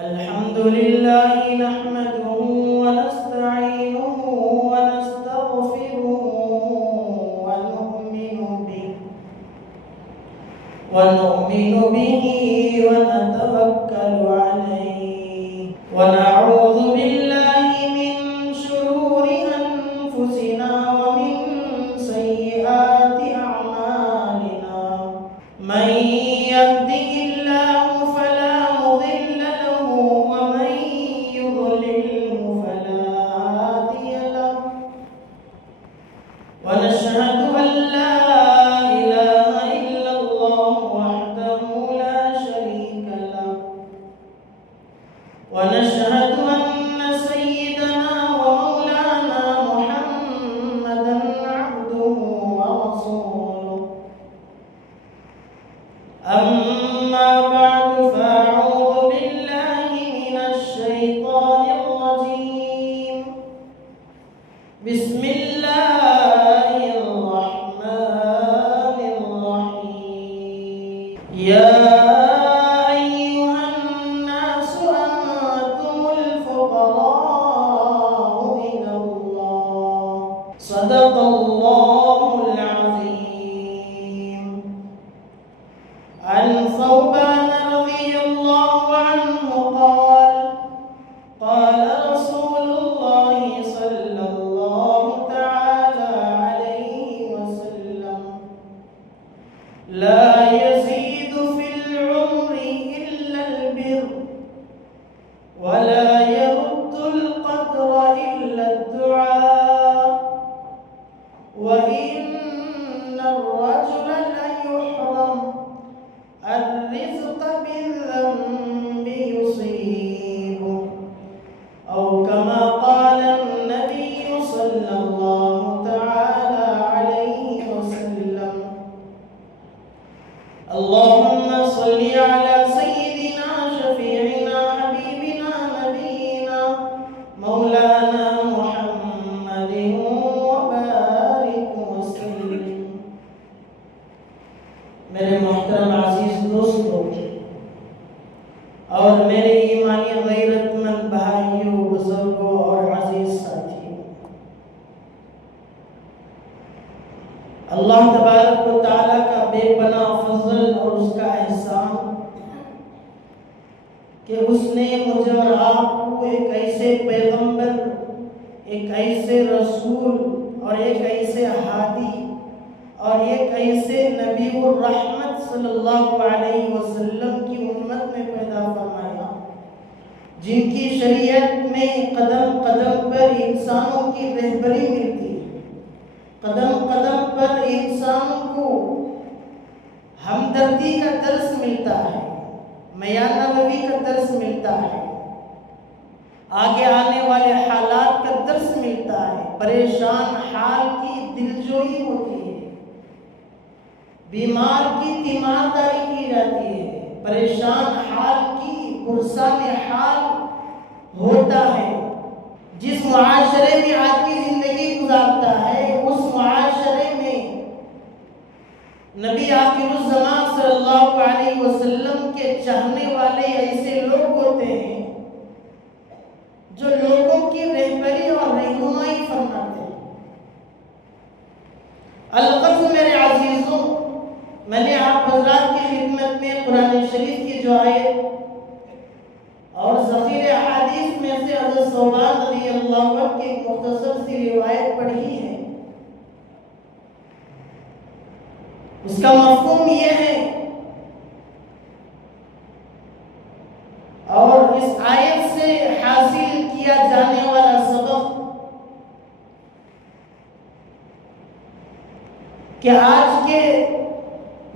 الحمد لله نحمده ونستعينه ونستغفره ونؤمن به ونتوكل عليه ونعوذ بالله من شرور أنفسنا ومن سيئات أعمالنا من يهده الله فلا مضل له ومن يضلله فلا هادي له ونشهد أن لا إله إلا الله وحده لا شريك له ونشهد أن سيدنا ومولانا محمدا عبده ورسوله أما بعد فأعوذ بالله من الشيطان الرجيم بسم الله الرحمن الرحيم يا أيها الناس أنتم الفقراء إلى الله صدق الله العظيم عن ثوبان رضي الله عنه قال قال رسول الله صلى الله تعالى عليه وسلم لا يزيد في العمر إلا البر ولا يرد القدر إلا الدعاء وإن الرجل ليحرم الرزق بالذنب يصيبه أو كما قال النبي صلى الله تعالى عليه وسلم اللهم صل على سيدنا شفيعنا حبيبنا نبينا مولانا محمد وبارك وسلم میرے محترم عزیز دوستوں اور میرے ایمانی غیرت مند بھائیوں بزرگوں اور عزیز ساتھیوں، اللہ تبارک و تعالیٰ کا بے پناہ فضل اور اس کا احسان کہ اس نے مجھے اور آپ کو ایک ایسے پیغمبر، ایک ایسے رسول اور ایک ایسے ہادی اور ایک ایسے نبی الرحمت صلی اللہ علیہ وسلم کی امت میں پیدا فرمایا جن کی شریعت میں قدم قدم پر انسانوں کی رہبری ملتی ہے، قدم قدم پر انسانوں کو ہمدردی کا درس ملتا ہے، میانہ روی کا درس ملتا ہے، آگے آنے والے حالات کا درس ملتا ہے، پریشان حال کی دلجوئی ہوتی ہے، بیمار کی تیمارداری کی جاتی ہے، پریشان حال کی پرسان حال ہوتا ہے۔ جس معاشرے میں آدمی زندگی گزارتا ہے اس معاشرے میں نبی آخر الزمان صلی اللہ علیہ وسلم کے چاہنے والے ایسے لوگ ہوتے ہیں جو لوگوں کی رہبری اور رہنمائی فرماتے ہیں۔ الغرض میرے عزیزوں، میں نے آپ حضرات کی خدمت میں قرآن شریف کی جو آیت اور ذخیر احادیث میں سے حضرت ثوبان رضی اللہ عنہ کی ایک مختصر سی روایت پڑھی ہے، اس کا مفہوم یہ ہے اور اس آیت سے حاصل کیا جانے والا سبق کہ آج کے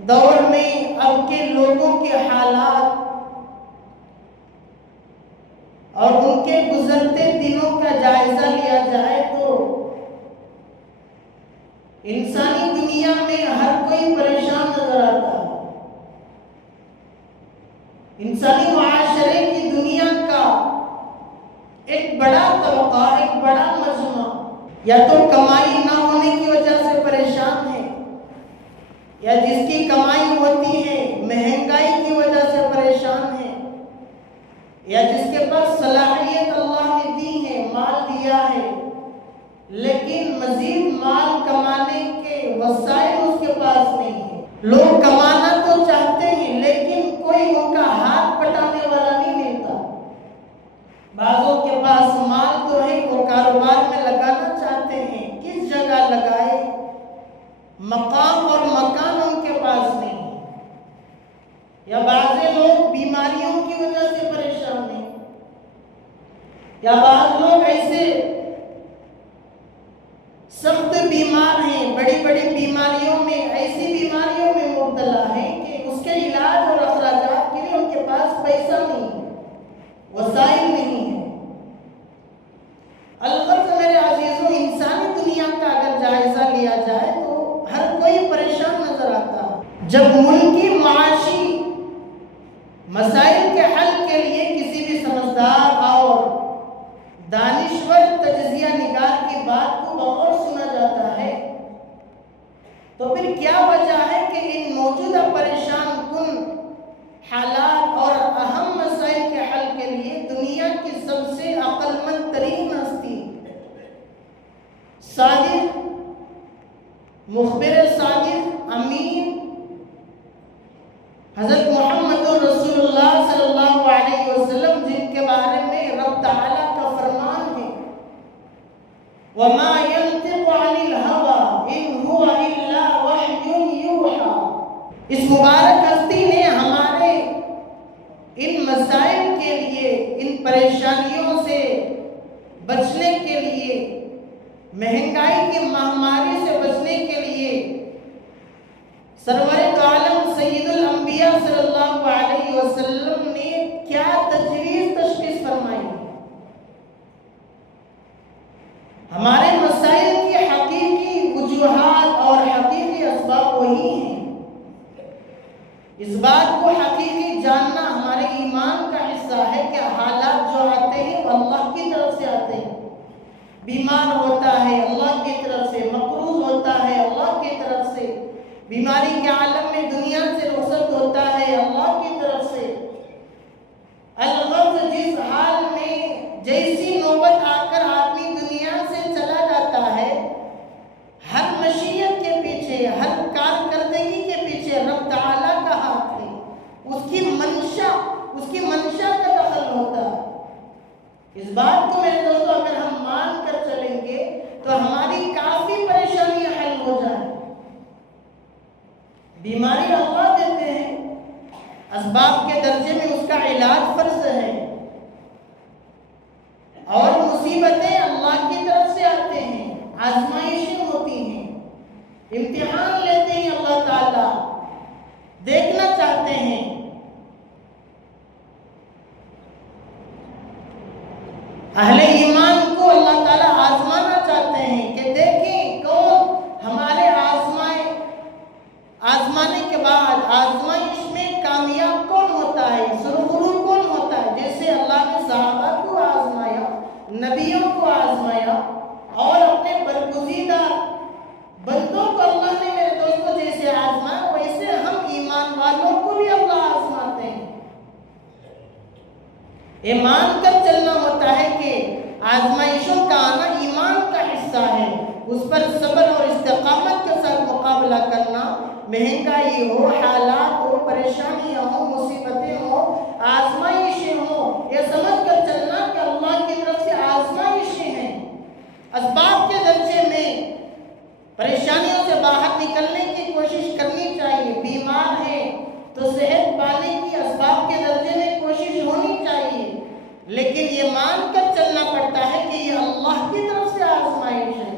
دور میں اب کے لوگوں کے حالات اور ان کے گزرتے دنوں کا جائزہ لیا جائے تو انسانی دنیا میں ہر کوئی پریشان نظر آتا ہے۔ انسانی معاشرے کی دنیا کا ایک بڑا طبقہ، ایک بڑا مجموعہ یا تو کمائی نہ ہونے کی وجہ سے پریشان ہے، یا جس کی کمائی ہوتی ہے مہنگائی کی وجہ سے پریشان ہے، یا جس کے پاس صلاحیت اللہ نے دی ہے، مال دیا ہے، لیکن مزید مال کمانے کے وسائل اس کے پاس نہیں ہے. لوگ کمانا تو چاہتے ہیں لیکن کوئی ان کا ہاتھ پٹانے والا نہیں ملتا. بعضوں کے پاس مال تو ہے، وہ کاروبار میں لگانا چاہتے ہیں، کس جگہ لگائے، مقام اور مکان ان کے پاس نہیں ہے. یا بعض لوگ بیماریوں کی وجہ سے پریشان ہیں، یا بعض لوگ ایسے سخت بیمار ہیں، بڑی بڑی بیماریوں میں، ایسی بیماریوں میں مبتلا ہیں کہ اس کے علاج اور اخراجات کے لیے ان کے پاس پیسہ نہیں ہے، وسائل نہیں ہے. الغرض میرے عزیزوں، انسانی دنیا کا اگر جائزہ لیا جائے تو ہر کوئی پریشان نظر آتا ہے. جب ملکی معاشی مسائل کے حل کے لیے کسی بھی سمجھدار اور دانشور تجزیہ نگار کی بات کو بغور سنا جاتا ہے تو پھر کیا وجہ ہے کہ ان موجودہ پریشان کن حالات اور اہم مسائل کے حل کے لیے دنیا کی سب سے عقل مند ترین ہستی، صادق، مخبر صادق، امین حضرت محمد رسول اللہ صلی اللہ علیہ وسلم، جن کے بارے میں رب تعالیٰ کا فرمان ہے وَمَا يَنْطِقُ عَنِ الْهَوَىٰ إِنْ هُوَ إِلَّا وَحْيٌ يُوحَىٰ. اس مبارک ہستی نے ہمارے ان مسائل کے لیے، ان پریشانیوں سے بچنے کے لیے، مہنگائی کی مہاماری سے بچنے کے لیے سرور عالم سید الانبیاء صلی اللہ علیہ وسلم نے کیا تجویز تشخیص فرمائی. ہمارے مسائل کی حقیقی وجوہات اور حقیقی اسباب وہی ہیں. اس بات کو حقیقی جاننا ہمارے ایمان کا حصہ ہے کہ حالات جو آتے ہیں وہ اللہ کی طرف سے آتے ہیں. بیمار ہوتا ہے اللہ کی طرف سے، مقروض ہوتا ہے اللہ کی طرف سے، بیماری کے عالم میں دنیا سے رخصت ہوتا ہے اللہ کی طرف سے. الغرض جس حال میں جیسی نوبت آ کر آدمی دنیا سے چلا جاتا ہے، ہر مشیت کے پیچھے، ہر کارکردگی کے پیچھے رب تعالیٰ کا ہاتھ ہے، اس کی منشا کا دخل ہوتا ہے. اس بات کو میرے دوستوں اگر ہم مان کر چلیں گے تو ہماری کافی پریشانیاں حل ہو جائیں. بیماری اللہ دیتے ہیں، اسباب کے درجے میں اس کا علاج فرض ہے، اور مصیبتیں اللہ کی طرف سے آتے ہیں، آزمائشیں ہوتی ہیں، امتحان لیتے ہیں اللہ تعالیٰ، دیکھنا چاہتے ہیں. اہل ایمان کو اللہ تعالیٰ آزمانا چاہتے ہیں کہ دیکھیں کون ہمارے آزمانے کے بعد آزمائش میں کامیاب کون ہوتا ہے، سرخرو کون ہوتا ہے. جیسے اللہ نے صحابہ کو آزمایا، نبیوں کو آزمایا، اور اپنے برگزیدہ بندوں کو اللہ نے میرے دوستوں جیسے آزمایا، ویسے ہم ایمان والوں کو بھی اللہ آزماتے ہیں. ایمان کر چلنا ہوتا ہے کہ آزمائشوں کا آنا ایمان کا حصہ ہے، اس پر صبر اور استقامت کے ساتھ مقابلہ کرنا، مہنگائی ہو، حالات ہو، پریشانیاں ہوں، مصیبتیں ہوں، آزمائشیں ہوں، یہ سمجھ کر چلنا کہ اللہ کی طرف سے آزمائشیں ہیں. اسباب کے درجے میں پریشانیوں سے باہر نکلنے کی کوشش کرنی چاہیے. بیمار ہیں تو صحت پانے کی اسباب کے درجے میں کوشش ہونی چاہیے، لیکن یہ مان کر چلنا پڑتا ہے کہ یہ اللہ کی طرف سے آزمائش ہے.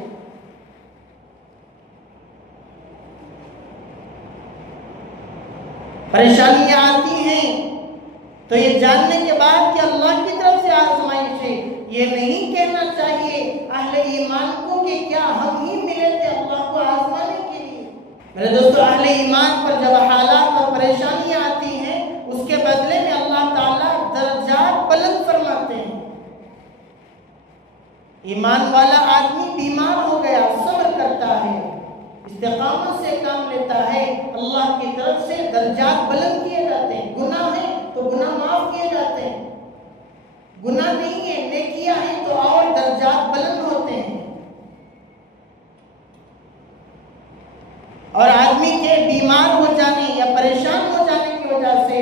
پریشانیاں آتی ہیں تو یہ جاننے کے بعد کہ اللہ کی طرف سے آزمائش ہے. یہ نہیں کہنا چاہیے اہل ایمان کو کہ کیا ہم ہی ملے تھے اللہ کو آزمانے کے لیے. میرے دوستو، اہل ایمان پر جب حالات اور پریشانیاں آتی ہیں، اس کے بدلے میں اللہ تعالیٰ درجات بلند فرماتے ہیں. ایمان والا آدمی بیمار ہو گیا، صبر کرتا ہے، استقامت سے کام لیتا ہے، اللہ کی طرف سے درجات بلند کیے جاتے ہیں. گناہ ہے تو گناہ معاف کیے جاتے ہیں. نیکیاں ہیں تو اور درجات بلند ہوتے ہیں. اور آدمی کے بیمار ہو جانے یا پریشان ہو جانے کی وجہ سے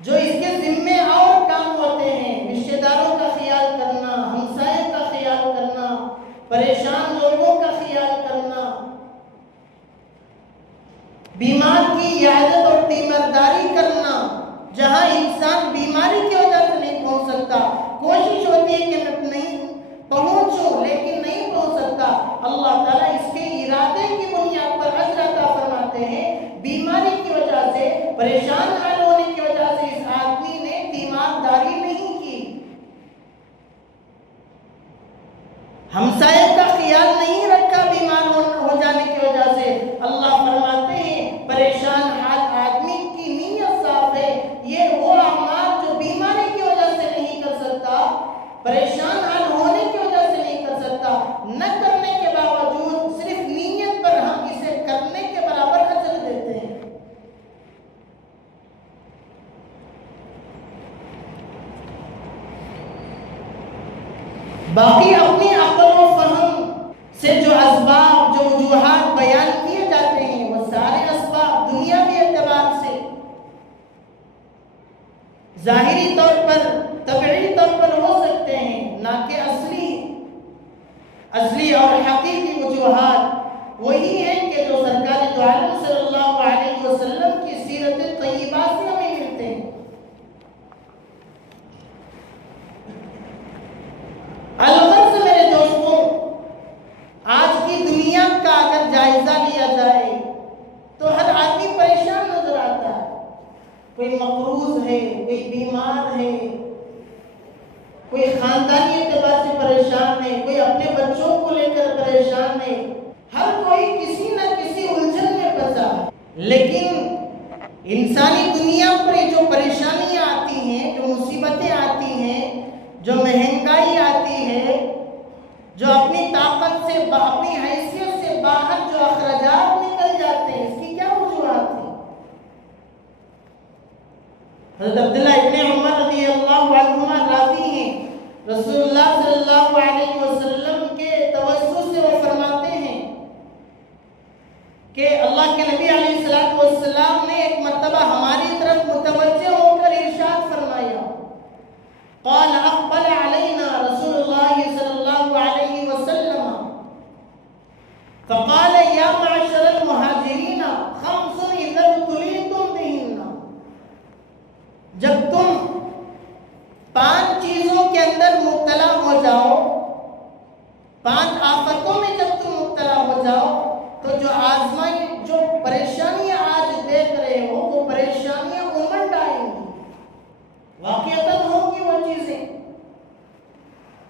جو اس کے ذمے اور کام ہوتے ہیں، رشتہ داروں کا خیال کرنا، ہمسائے کا خیال کرنا، پریشان لوگوں کا خیال کرنا، بیمار کی عیادت اور تیمارداری کرنا، جہاں انسان بیماری کی وجہ سے نہیں پہنچ سکتا، کوشش ہوتی ہے کہ میں نہیں پہنچوں لیکن نہیں پہنچ سکتا، اللہ تعالیٰ اس کے ارادے کی بنیاد پر اجر عطا فرماتے ہیں. بیماری کی وجہ سے، پریشان حال ہونے کی وجہ سے اس آدمی نے تیمارداری نہیں کی، ہمسائے کا خیال نہیں رکھا بیمار ہو جانے کی وجہ سے، اللہ فرماتے ہیں پریشان حال آدمی کی نیت صاف ہے، یہ وہ اعمال جو بیماری کی وجہ سے نہیں کر سکتا، پریشان حال ہونے کی وجہ سے نہیں کر سکتا، نہ کرنے کے باوجود صرف نیت پر ہم اسے کرنے کے برابر اجر دیتے ہیں. باقی اپنی عقل و فہم سے جو اسباب، جو وجوہات بیان کیے جاتے ہیں، وہ سارے اسباب دنیاوی اعتبار سے ظاہری طور پر، طبعی طور پر ہو سکتے ہیں، نہ کہ اصلی اور حقیقی وجوہات وہی ہیں کہ جو سرکار دو عالم صلی اللہ علیہ وسلم کی سیرت طیبہ سے ہمیں ملتے ہیں. الغرض میرے دوستوں، آج کی دنیا کا اگر جائزہ لیا جائے تو ہر آدمی پریشان نظر آتا ہے. کوئی مقروض ہے، کوئی بیمار ہے، کوئی خاندانی اعتبار سے پریشان ہے، کوئی اپنے بچوں کو لے کر پریشان ہے، ہر کوئی کسی نہ کسی الجھن میں پھنسا ہے. لیکن انسانی دنیا پر جو پریشانیاں آتی ہیں، جو مصیبتیں آتی ہیں، جو مہنگائی آتی ہے، جو اپنی طاقت سے، اپنی حیثیت سے باہر جو اخراجات نکل جاتے ہیں، اس کی کیا وجوہات ہیں؟ حضرت عبداللہ ابن عمر رضی اللہ عنہما راوی ہیں، رسول اللہ صلی اللہ علیہ وسلم کے توسط سے وہ فرماتے ہیں کہ اللہ کے نبی علیہ السلام نے ایک مرتبہ ہماری طرف متوجہ ہو کر ارشاد فرمایا، قال اقبل علینا رسول اللہ صلی اللہ علیہ وسلم فقال یا معشر المہاجرین خمس اذا ابتلیتم بہن، جب تم 5 چیزوں کے اندر مبتلا ہو جاؤ، 5 آفتوں میں جب تم مبتلا ہو جاؤ تو جو آزمائی، جو پریشانیاں آج دیکھ رہے ہو، وہ پریشانیاں امنڈ آئیں گی، واقعتاً ہوں گی وہ چیزیں.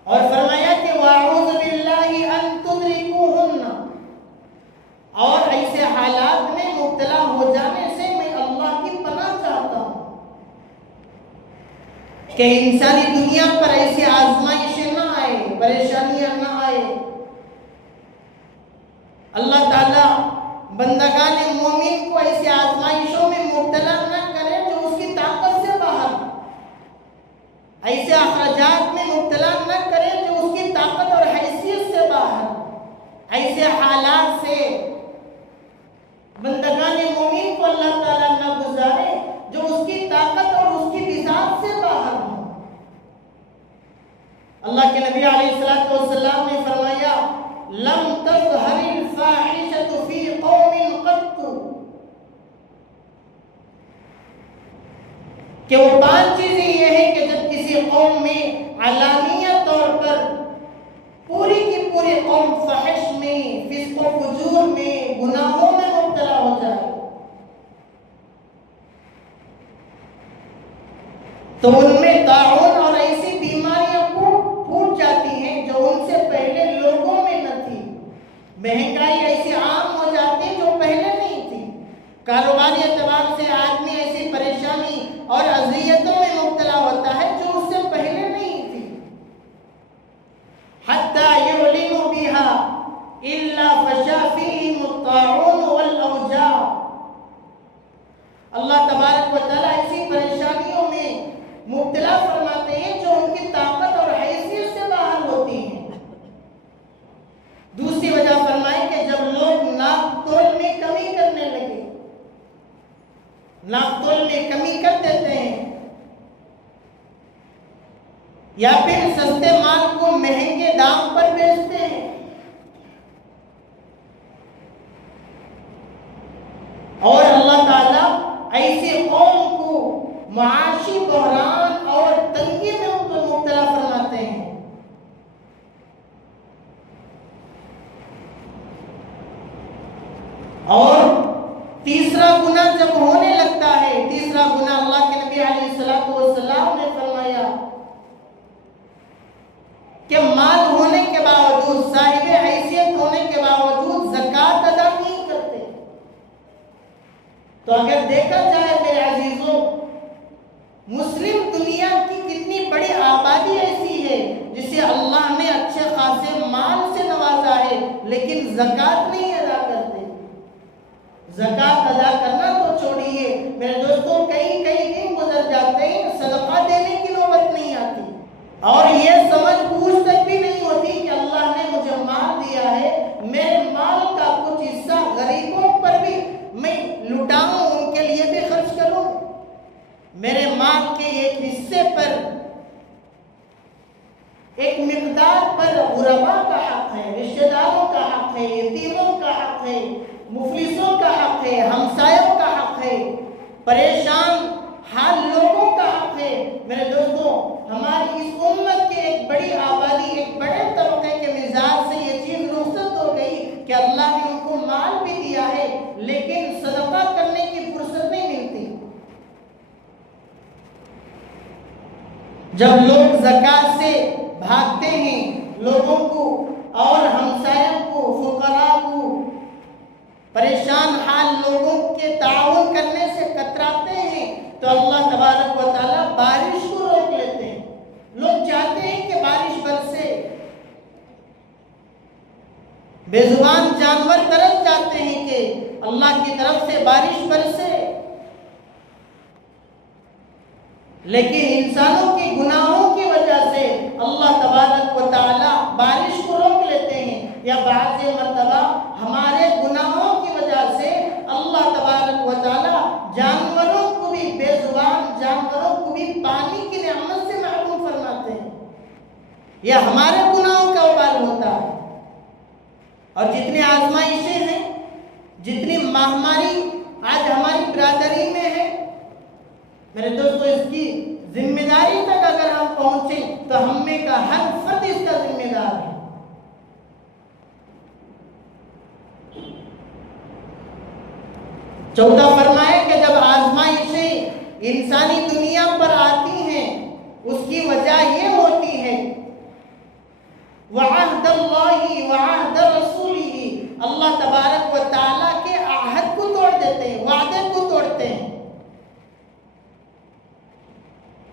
اور فرمایا کہ وَأَعُوذُ بِاللَّهِ أَن تُدْرِكُوهُنَّ، اور ایسے حالات میں مبتلا ہو جانے سے میں اللہ کی پناہ چاہتا ہوں کہ انسانی دنیا پر ایسی آزمائشیں نہ آئے، پریشانیاں نہ آئے. اللہ تعالیٰ بندگان مومن کو ایسی آزمائشوں میں مبتلا نہ کرے جو اس کی طاقت سے باہر، ایسے اخراجات میں مبتلا نہ کرے جو اس کی طاقت اور حیثیت سے باہر، ایسے حالات سے بندگان مومن کو اللہ تعالیٰ نہ گزارے جو اس کی طاقت اور اس کی بساط سے باہر ہو. اللہ کے نبی علیہ السلام نے فرمایا لم تظہر الفاحشۃ فی قوم قط، کہ وہ 5 چیزیں یہ ہیں کہ جب کسی قوم میں علانیہ طور پر پوری کی پوری قوم فحش میں، فسق و فجور میں، گناہوں میں مبتلا ہو جائے تو ان میں طاعون اور ایسی بیماریاں پھوٹ جاتی ہیں جو ان سے پہلے لوگوں میں نہ تھی، مہنگائی ایسی عام ہو جاتی ہے جو پہلے نہیں تھی، کاروباری اعتبار سے آدمی ایسی پریشانی اور اذیتوں میں مبتلا ہوتا ہے جو اس سے پہلے نہیں تھی. حَتَّى يُعْلِنُوا بِهَا إِلَّا فَشَا فِيهِمُ الطَّاعُونُ وَالْأَوْجَاعُ. اللہ تبارک و تعالیٰ ایسی پریشانیوں میں مبتلا فرماتے ہیں جو ان کی طاقت اور یا پھر سستے مال کو مہنگے دام پر بیچتے ہیں. اور اللہ تعالیٰ ایسے قوم کو معاشی بحران اور تنگی میں ان کو مبتلا فرماتے ہیں. اور تیسرا گناہ جب ہونے لگتا ہے، تیسرا گناہ اللہ کے نبی علیہ السلام نے فرمایا کہ مال ہونے کے باوجود، صاحب حیثیت ہونے کے باوجود زکوٰۃ ادا نہیں کرتے. تو اگر دیکھا جائے میرے عزیزوں، مسلم دنیا کی کتنی بڑی آبادی ایسی ہے جسے اللہ نے اچھے خاصے مال سے نوازا ہے لیکن زکوٰۃ نہیں ادا کرتے. زکوٰۃ ادا کرنا تو چھوڑیے میرے دوستوں، کئی دن گزر جاتے ہیں، صدقہ دینے کی نوبت نہیں آتی اور یہ سمجھ بوجھ تک بھی نہیں ہوتی کہ اللہ نے مجھے مال دیا ہے، میرے مال کا کچھ حصہ غریبوں پر بھی میں لٹاؤں، ان کے لیے بھی خرچ کروں. میرے مال کے ایک حصے پر، ایک مقدار پر غرباء کا حق ہے، رشتہ داروں کا حق ہے، یتیموں کا حق ہے، مفلسوں کا حق ہے، ہمسایوں کا حق ہے، پریشان حال لوگوں کا حق ہے. میرے دوستوں، ہماری اس امت کے ایک بڑی آبادی، ایک بڑے طبقے کے مزاج سے یہ چیز رخصت ہو گئی کہ اللہ نے ان کو مال بھی دیا ہے لیکن صدقہ کرنے کی فرصت نہیں ملتی. جب لوگ زکوٰۃ سے بھاگتے ہیں، لوگوں کو اور ہمسایوں کو، فقراء کو، پریشان حال لوگوں کے تعاون کرنے سے کتراتے ہیں، تو اللہ تبارک و تعالیٰ بارش کو روک لیتے ہیں. لوگ چاہتے ہیں کہ بارش برسے، بے زبان جانور ترس جاتے ہیں کہ اللہ کی طرف سے بارش برسے، لیکن انسانوں کے گناہوں کی وجہ سے اللہ تبارک و تعالیٰ بارش کو روک لیتے ہیں. یا بعض مرتبہ ہمارے گناہوں کی وجہ سے اللہ تبارک و تعالیٰ جانوروں کو بھی، بے زبان جانوروں کو بھی پانی کی نعمت سے محروم فرماتے ہیں. یہ ہمارے گناہوں کا وبال ہوتا ہے. اور جتنی آزمائشیں ہیں، جتنی مہاماری آج ہماری برادری میں ہے، میرے دوستو، اس کی ذمہ داری تک اگر ہم پہنچیں تو ہم میں کا ہر فرد اس کا ذمہ دار ہے. چوتھا فرمائے کہ جب آزمائشیں انسانی دنیا پر آتی ہیں اس کی وجہ یہ ہوتی ہے وعہد اللہ وعہد رسولہ، اللہ تبارک و تعالیٰ کے عہد کو توڑ دیتے ہیں، وعدے کو توڑتے ہیں.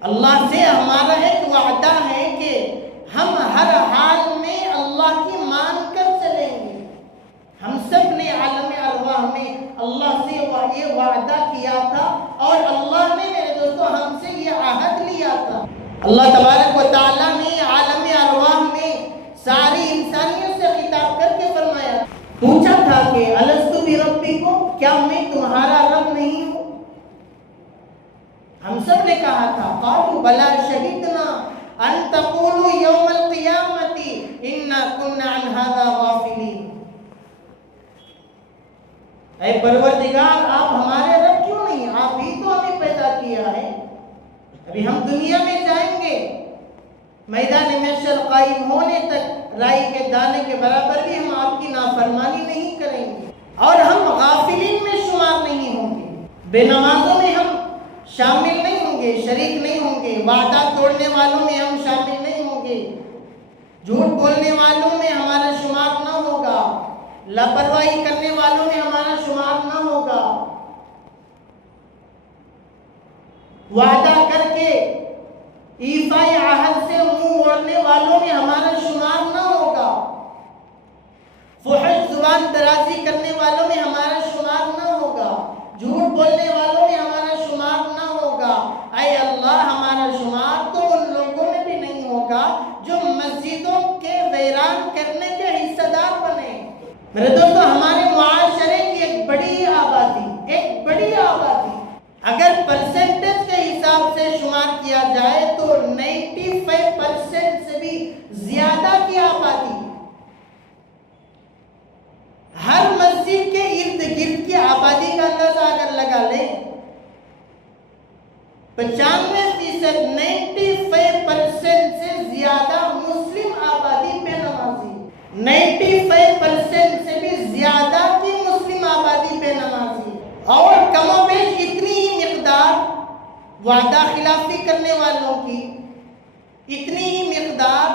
اللہ سے ہمارا ایک وعدہ ہے کہ ہم ہر حال میں اللہ کی مان کر چلیں گے. ہم سب نے عالم ارواح میں اللہ سے یہ وعدہ کیا تھا اور اللہ نے میرے دوستو ہم سے یہ عہد لیا تھا. اللہ تبارک و تعالیٰ نے عالم ارواح میں ساری انسانیت سے خطاب کر کے فرمایا، پوچھا تھا کہ الستو بربکم، کیا میں تمہارا رب نہیں ہوں؟ ہم سب نے کہا تھا، قالوا بلا شہدنا ان تقولوا یوم القیامت انا کنا عن ھذا غافلین. اے پروردگار، آپ ہمارے رب کیوں نہیں؟ آپ ہی تو ہمیں پیدا کیا ہے. ابھی ہم دنیا میں جائیں گے، میدان محشر قائم ہونے تک رائی کے دانے کے برابر بھی ہم آپ کی نافرمانی نہیں کریں گے اور ہم غافلین میں شمار نہیں ہوں گے. بے نمازوں میں ہم شامل نہیں ہوں گے، شریک نہیں ہوں گے، وعدہ توڑنے والوں میں ہم شامل نہیں ہوں گے، جھوٹ بولنے والوں میں ہمارا شمار نہ ہوگا، لاپرواہی کرنے والوں میں ہمارا شمار نہ ہوگا، وعدہ کر کے ایفائے عہد سے منہ موڑنے والوں میں ہمارا شمار نہ ہوگا، فحش زبان درازی کرنے والوں میں ہمارا شمار نہ ہوگا، جھوٹ بولنے والوں میں ہمارا شمار نہ ہوگا. اے اللہ، ہمارا شمار تو ان لوگوں میں بھی نہیں ہوگا جو مسجدوں کے ویران کرنے کے حصہ دار بنے. میرے دوستو، ہمارے معاشرے کی ایک بڑی آبادی اگر پرسنٹیج کے حساب سے شمار کیا جائے تو 95% 95%، 95% سے زیادہ مسلم آبادی بے نمازی، 95% سے بھی زیادہ کی مسلم آبادی بے نمازی، اور کم و بیش اتنی ہی مقدار وعدہ خلافی کرنے والوں کی، اتنی ہی مقدار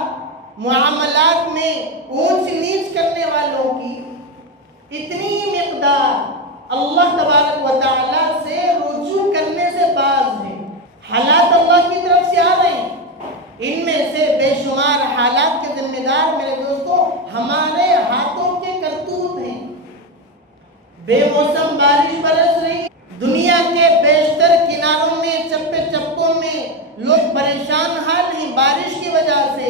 معاملات میں اونچ نیچ کرنے والوں کی، اتنی ہی مقدار اللہ تبارک و تعالیٰ سے رجوع کرنے سے باز ہیں۔ حالات اللہ کی طرف سے آ رہے ہیں، ان میں سے بے شمار حالات کے ذمہ دار میرے دوستو ہمارے ہاتھوں کے کرتوت ہیں۔ بے موسم بارش برس رہی، دنیا کے بیشتر کناروں میں، چپے چپوں میں لوگ پریشان حال ہیں بارش کی وجہ سے۔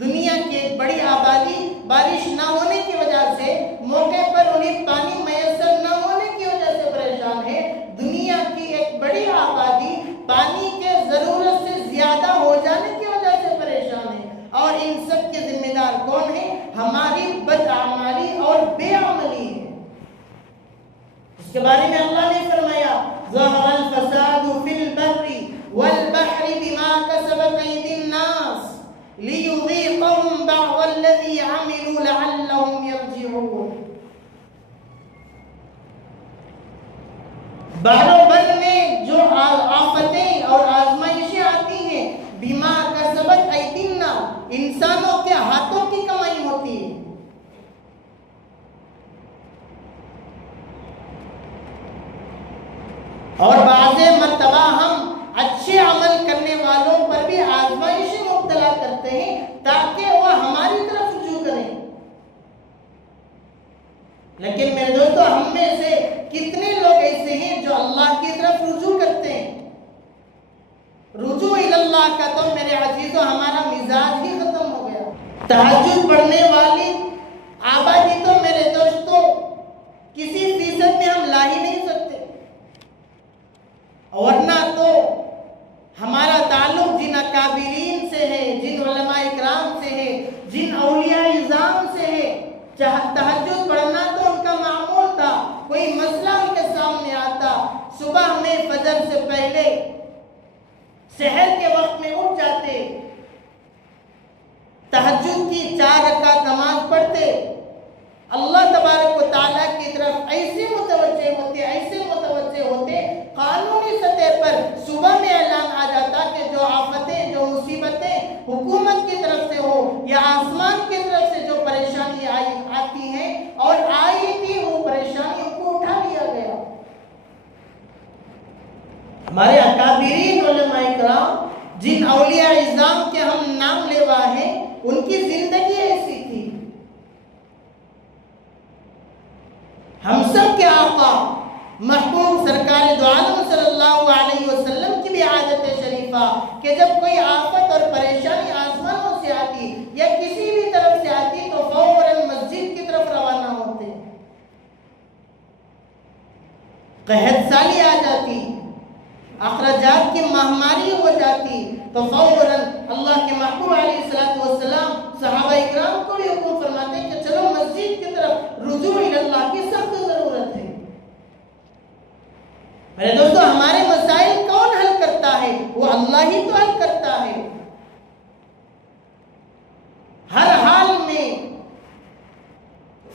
دنیا کی ایک بڑی آبادی بارش نہ ہونے کی وجہ سے، موقع پر انہیں پانی میسر نہ ہونے کی وجہ سے پریشان ہے۔ دنیا کی ایک بڑی آبادی پانی کے ضرورت سے زیادہ ہو جانے کی وجہ سے پریشان ہے، اور ان سب کے ذمہ دار کون ہیں؟ ہماری بدعملی اور بے عملی ہے۔ اس کے بارے میں اللہ نے فرمایا ظہر الفساد فی البر والبحر بما کسبت ایدی الناس لیذیقہم بعض الذی عملوا لعلہم یرجعون۔ بحر و بر میں جو آفتیں اور آزمائشیں آتی ہیں، بما کسبت ایدی الناس، انسانوں کے ہاتھوں کی کمائی ہوتی ہے۔ اور بعض مرتبہ ہم اچھے عمل کرنے والوں پر بھی آزمائشیں مبتلا کرتے ہیں تاکہ وہ ہماری طرف رجوع کریں۔ لیکن میرے دوستو ہم میں سے کتنے لوگ ایسے ہیں جو اللہ کی طرف رجوع کرتے ہیں؟ رجوع اللہ کا تو میرے عزیزو ہمارا مزاج ہی ختم ہو گیا۔ تہجد پڑھنے والی آبادی تو میرے دوستو کسی فیصد میں ہم لا ہی نہیں سکتے، ورنہ تو ہمارا تعلق جن اکابرین سے ہے، جن علماء اکرام سے ہے، جن اولیاء اعظام سے ہے۔ تہجد پڑھنا تو ان کا معمول تھا، کوئی مسئلہ ان کے سامنے آتا، صبح میں فجر سے پہلے سحر کے وقت میں اٹھ جاتے، تہجد کی 4 رکعت نماز پڑھتے، اللہ تبارک و تعالیٰ کی طرف ایسے متوجہ ہوتے، قانونی سطح پر صبح میں اعلان آ جاتا کہ جو آفتیں، جو مصیبتیں حکومت کی طرف سے ہو یا آسمان کی طرف سے جو پریشانی آتی ہیں اور آئی تھی، وہ پریشانیوں کو اٹھا لیا گیا۔ ہمارے اکابرین علماء کرام، جن اولیاء اعظام کے ہم نام لیوا ہیں، ان کی زندگی ایسی تھی۔ ہم سب کے آقا محبوب سرکار دو عالم صلی اللہ علیہ وسلم کی بھی عادت شریفہ کہ جب کوئی آفت اور پریشانی آسمانوں سے آتی یا کسی بھی طرف سے آتی تو فوراً مسجد کی طرف روانہ ہوتے۔ قحط سالی آ جاتی، اخراجات کی مہاماری ہو جاتی تو فوراً اللہ کے محبوب علیہ السلام صحابہ اکرام کو بھی حکم فرماتے کہ چلو مسجد کی طرف، رجوع اللہ کی سخت ضرورت ہے۔ میرے دوستو ہمارے مسائل کون حل کرتا ہے؟ وہ اللہ ہی تو حل کرتا ہے۔ ہر حال میں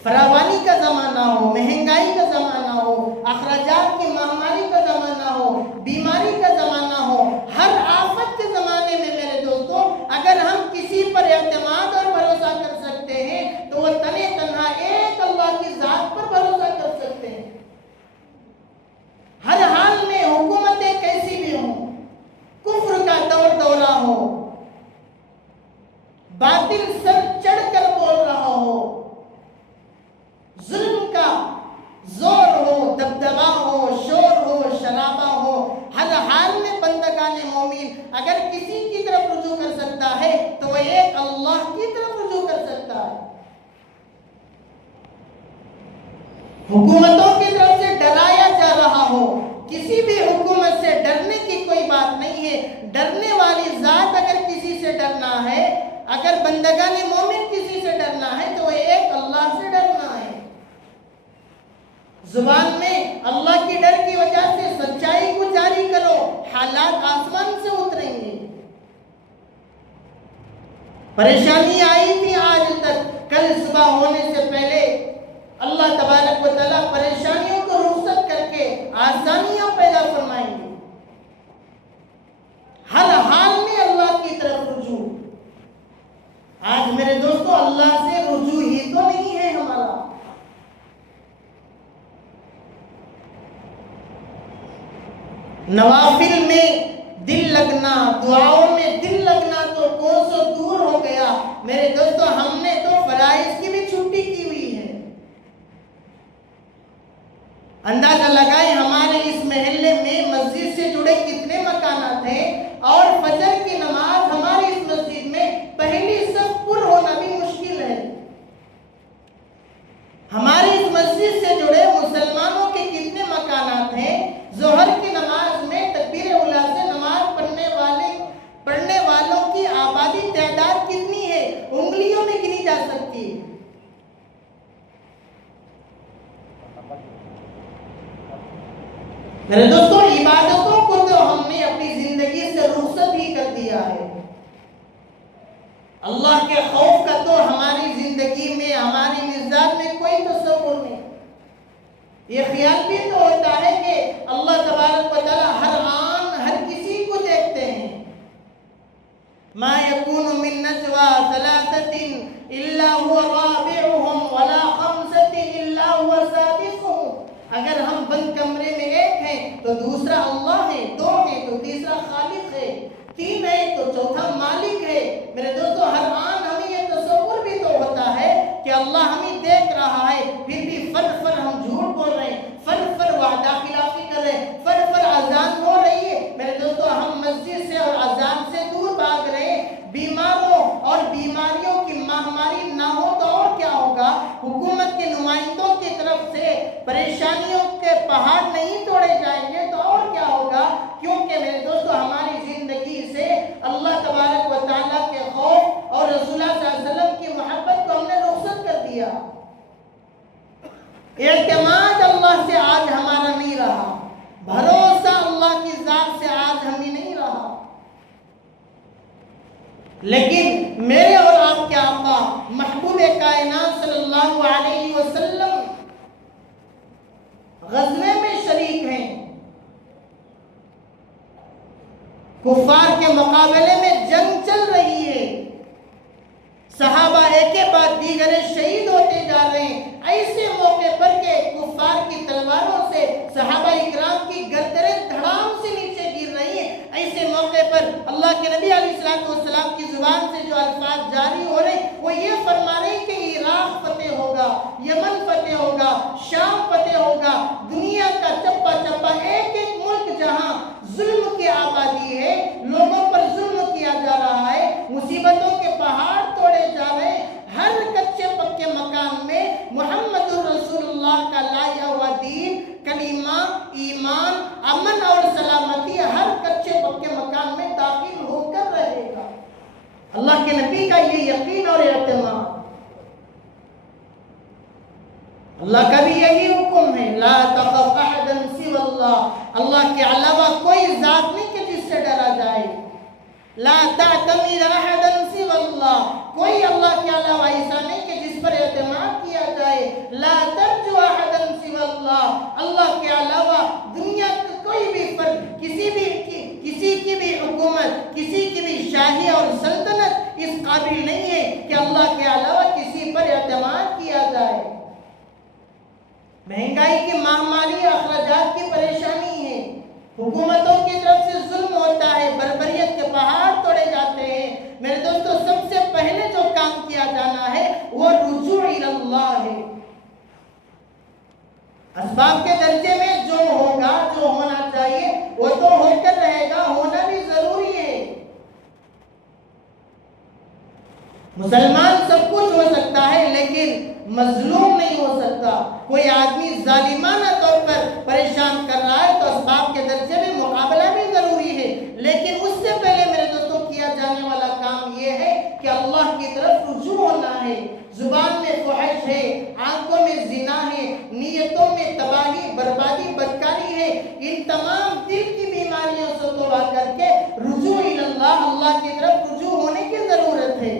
فراوانی کا زمانہ ہو، مہنگائی کا زمانہ ہو، اخراجات کی مہاماری کا زمانہ ہو، بیماری کا زمانہ ہو، ہر آفت کے زمانے میں میرے دوستو اگر ہم کسی پر اعتماد اور بھروسہ کر سکتے ہیں تو وہ تنے تنہا ایک اللہ کی ذات پر بھروسہ کر سکتے ہیں۔ ہر حال میں حکومتیں کیسی بھی ہوں، کفر کا دورہ ہو، باطل سر چڑھ کر بول رہا ہو، ظلم کا زور ہو، دبدبا ہو، شور ہو، شرابہ ہو، ہر حال میں بندگان مومن اگر کسی کی طرف رجوع کر سکتا ہے تو وہ ایک اللہ کی طرف رجوع کر سکتا ہے۔ حکومتوں کی طرف سے ڈرایا جا رہا ہو، کسی بھی حکومت سے ڈرنے کی کوئی بات نہیں ہے۔ ڈرنے والی ذات اگر کسی سے ڈرنا ہے، اگر بندگان مومن کسی سے ڈرنا ہے تو وہ ایک اللہ سے ڈرنا ہے۔ زبان میں اللہ کی ڈر کی وجہ سے سچائی کو جاری کرو، حالات آسمان سے اتریں گے۔ پریشانی آئی تھی آج تک، کل صبح ہونے سے پہلے اللہ تبارک و تعالیٰ پریشانیوں کو رخصت کر کے آسانیاں پیدا فرمائیں گے۔ ہر حال میں اللہ کی طرف رجوع۔ آج میرے دوستو اللہ سے رجوع ہی تو نہیں ہے ہمارا۔ نوافل میں دل لگنا، دعاؤں میں دل لگنا تو کوسوں دور ہو گیا۔ میرے دوستو ہم نے تو فرائض کی بھی چھٹی کی ہوئی ہے۔ اندازہ لگائیں ہمارے اس محلے میں مسجد سے جڑے کتنے مکانات ہیں، اور فجر کی نماز ہماری اس مسجد میں پہلی صف پر ہونا بھی مشکل ہے۔ ہماری اس مسجد سے جڑے مسلمانوں کے کتنے مکانات ہیں، ظہر کی نماز میں تکبیر اولیٰ سے نماز پڑھنے والوں کی آبادی تعداد کتنی ہے، انگلیوں میں گنی جا سکتی ہے۔ میرے دوستو عبادتوں کو تو ہم نے اپنی زندگی سے رخصت ہی کر دیا ہے۔ اللہ کے خوف کا تو ہماری زندگی میں، ہماری مزاج میں کوئی تصور نہیں۔ یہ خیال بھی تو ہوتا ہے کہ اللہ تبارک و تعالی ہر آن ہر کسی کو دیکھتے ہیں۔ ما يكون من نجوى ثلاثة إلا هو رابعهم ولا خمسة إلا هو سادسهم۔ اگر ہم بند کمرے میں ایک ہیں تو دوسرا اللہ ہے، دو ہے تو تیسرا خالق ہے، تین ہے تو چوتھا مالک ہے۔ میرے دوستو ہر آن ہمیں یہ تصور بھی تو ہوتا ہے کہ اللہ ہمیں دیکھ رہا ہے، پھر بھی فر ہم جھوٹ بول رہے ہیں، فر وعدہ خلافی کر رہے ہیں، فر اذان ہو رہی ہے۔ میرے دوستو ہم مسجد سے اور اذان سے دور بھاگ رہے ہیں۔ بیماروں اور بیماریوں کی مہاماری نہ ہو تو اور کیا ہوگا؟ حکومت کے نمائندوں کی طرف سے پریشانیوں کے پہاڑ نہیں توڑے جائیں گے تو اور کیا ہوگا؟ کیونکہ میرے دوستو ہماری زندگی سے اللہ تبارک و تعالیٰ کے خوف اور رسول اللہ صلی اللہ علیہ وسلم کی محبت کو ہم نے رخصت کر دیا۔ اعتماد اللہ سے آج ہمارا نہیں رہا، بھروسہ اللہ کی ذات سے آج ہمیں نہیں رہا۔ لیکن میرے اور آپ کے آقا محبوب کائنات صلی اللہ علیہ وسلم غزوے میں شریک ہیں، کفار کے مقابلے میں جنگ چل رہی ہے، صحابہ ایک کے بعد دیگر شہید ہوتے جا رہے ہیں۔ ایسے موقع پر کہ کفار کی تلواروں سے صحابہ اکرام کی گردنیں دھڑام سے نیچے گر رہی ہیں، ایسے موقع پر اللہ کے نبی علیہ السلام کی زبان سے جو الفاظ جاری ہو رہے ہیں وہ یہ فرما رہے ہیں کہ عراق فتح ہوگا، یمن فتح ہوگا، شام فتح ہوگا، دنیا کا چپا چپا ایک ایک ملک جہاں ظلم کی آبادی ہے، لوگوں پر ظلم کیا جا رہا ہے، مصیبتوں کے پہاڑ توڑے جا رہے ہیں، ہر کچے پکے مکان میں محمد رسول اللہ کا لایا ہوا دین، کلمہ، ایمان، امن اور سلامتی ہر کچے پکے مکان میں داخل ہو کر رہے گا۔ اللہ کے نبی کا یہ یقین اور اعتماد، اللہ کا بھی یہی حکم ہے، لا تخف احدا سوى اللہ، اللہ کے علاوہ کوئی ذات نہیں کہ جس سے ڈرا جائے، لا تعتمد احدا سوى اللہ، کوئی اللہ کے علاوہ ایسا نہیں کہ جس پر اعتماد کیا جائے، لا ترجو احدا سوى اللہ، اللہ کے علاوہ دنیا کا کوئی بھی فرد، کسی کی بھی حکومت، کسی کی بھی شاہی اور سلطنت اس قابل نہیں ہے کہ اللہ کے علاوہ کسی پر اعتماد کیا جائے۔ مہنگائی کی مہاماری، اخراجات کی پریشانی ہے، حکومتوں کی طرف سے ظلم ہوتا ہے، بربریت کے پہاڑ توڑے جاتے ہیں۔ میرے دوستو سب سے پہلے جو کام کیا جانا ہے وہ رجوع اللہ ہے۔ اسباب کے درجے میں جو ہوگا، جو ہونا چاہیے وہ تو ہو کر رہے گا، ہونا بھی ضروری ہے۔ مسلمان سب کچھ ہو سکتا ہے لیکن مظلوم نہیں ہو سکتا۔ کوئی آدمی ظالمانہ طور پر پریشان کر رہا ہے تو اسباب کے درجے میں مقابلہ بھی ضروری ہے، لیکن اس سے پہلے میرے دوستوں کیا جانے والا کام یہ ہے کہ اللہ کی طرف رجوع ہونا ہے. زبان میں فحش ہے، آنکھوں میں زنا ہے، نیتوں میں تباہی، بربادی، بدکاری ہے. ان تمام دل کی بیماریوں سے توبہ کر کے رجوع اللہ، اللہ کی طرف رجوع ہونے کی ضرورت ہے.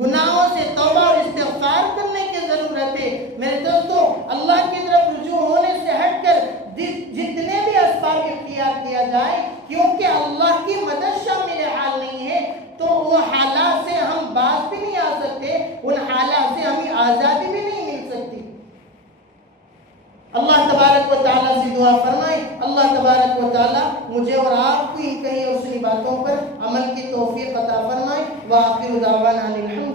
گناہوں سے توبہ اور استغفار کرنے کی ضرورت ہے. میرے دوستو، اللہ کی طرف رجوع ہونے سے ہٹ کر جتنے بھی اسباب اختیار کیا جائے، کیونکہ اللہ کی مدد شامل حال نہیں ہے تو وہ حالات سے ہم باز بھی نہیں آ سکتے، ان حالات سے ہمیں آزادی بھی نہیں مل سکتی. اللہ تبارک و تعالیٰ سے دعا فرمائے اللہ تبارک و تعالیٰ مجھے اور آپ کو ان کہیں اور سنی باتوں پر عمل کی توفیق عطا فرمائے. وآخر دعوانا الحمد